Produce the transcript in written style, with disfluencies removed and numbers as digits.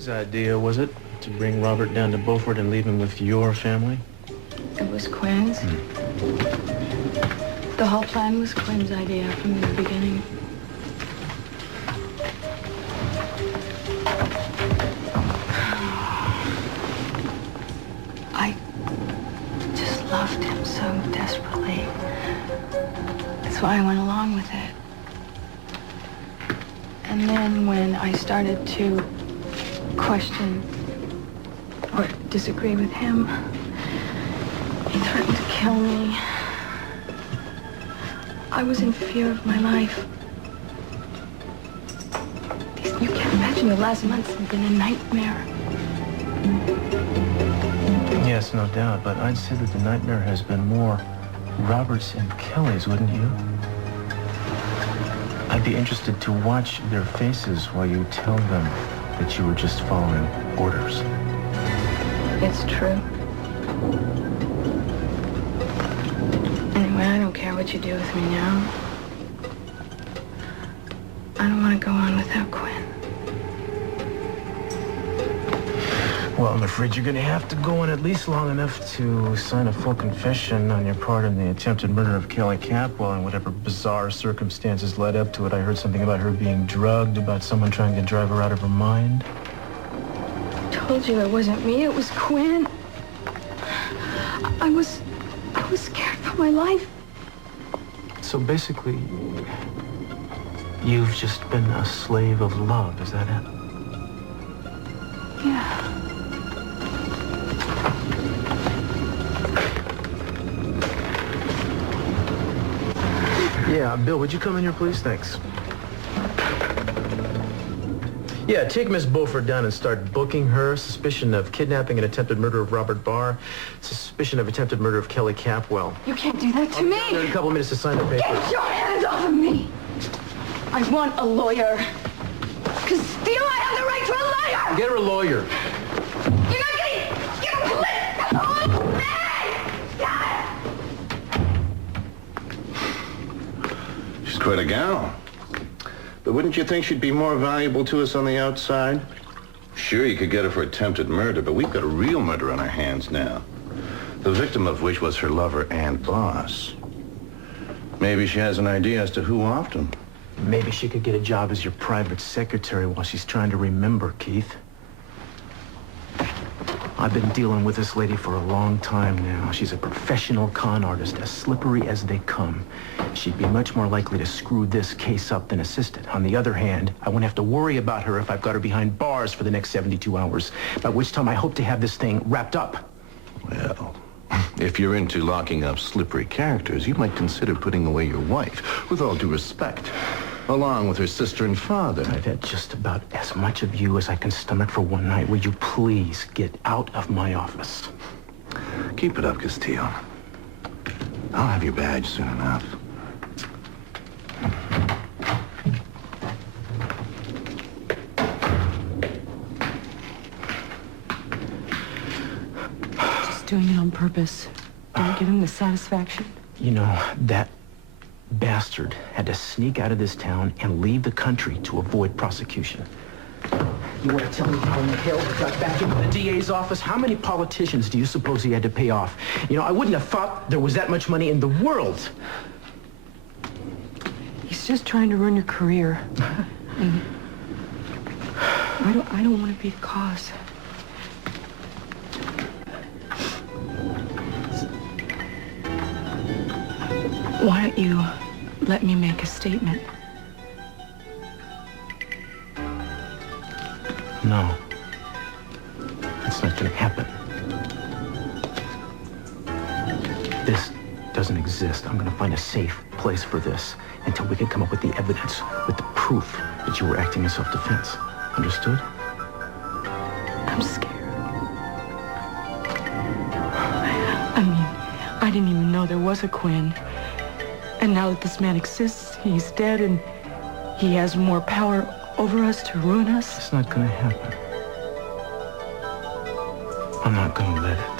Whose idea was it to bring Robert down to Beaufort and leave him with your family? It was Quinn's. The whole plan was Quinn's idea from the beginning. I just loved him so desperately. That's why I went along with it. And then when I started to question or disagree with him, he threatened to kill me. I was in fear of my life. You can't imagine the last months have been a nightmare. Yes, no doubt, but I'd say that the nightmare has been more Robert's and Kelly's, wouldn't you? I'd be interested to watch their faces while you tell them that you were just following orders. It's true. Anyway, I don't care what you do with me now. I don't want to go on without Quinn. Well, I'm afraid you're going to have to go on at least long enough to sign a full confession on your part in the attempted murder of Kelly Capwell and whatever bizarre circumstances led up to it. I heard something about her being drugged, about someone trying to drive her out of her mind. I told you it wasn't me, it was Quinn. I was scared for my life. So basically, you've just been a slave of love, is that it? Yeah. Yeah, Bill, would you come in here, please? Thanks. Yeah, take Miss Beaufort down and start booking her. Suspicion of kidnapping and attempted murder of Robert Barr. Suspicion of attempted murder of Kelly Capwell. You can't do that to me. In a couple of minutes to sign the papers. Get your hands off of me. I want a lawyer. Because do you know I have the right to a lawyer? Get her a lawyer. You're not get a police. Oh, man! She's quite a gal. But wouldn't you think she'd be more valuable to us on the outside? Sure, you could get her for attempted murder, but we've got a real murder on our hands now. The victim of which was her lover and boss. Maybe she has an idea as to who offed him. Maybe she could get a job as your private secretary while she's trying to remember, Keith. I've been dealing with this lady for a long time now. She's a professional con artist, as slippery as they come. She'd be much more likely to screw this case up than assist it. On the other hand, I won't have to worry about her if I've got her behind bars for the next 72 hours, by which time I hope to have this thing wrapped up. Well, if you're into locking up slippery characters, you might consider putting away your wife, with all due respect, along with her sister and father. I've had just about as much of you as I can stomach for one night. Will you please get out of my office? Keep it up, Castillo. I'll have your badge soon enough. Just doing it on purpose. Don't give him the satisfaction. You know, that bastard had to sneak out of this town and leave the country to avoid prosecution. You want to tell me how in the hell he got back into the DA's office? How many politicians do you suppose he had to pay off? You know, I wouldn't have thought there was that much money in the world. He's just trying to ruin your career. And I don't want to be the cause. Why don't you let me make a statement? No. That's not going to happen. This doesn't exist. I'm going to find a safe place for this until we can come up with the evidence, with the proof that you were acting in self-defense. Understood? I'm scared. I mean, I didn't even know there was a Quinn. And now that this man exists, he's dead, and he has more power over us to ruin us. It's not going to happen. I'm not going to let it.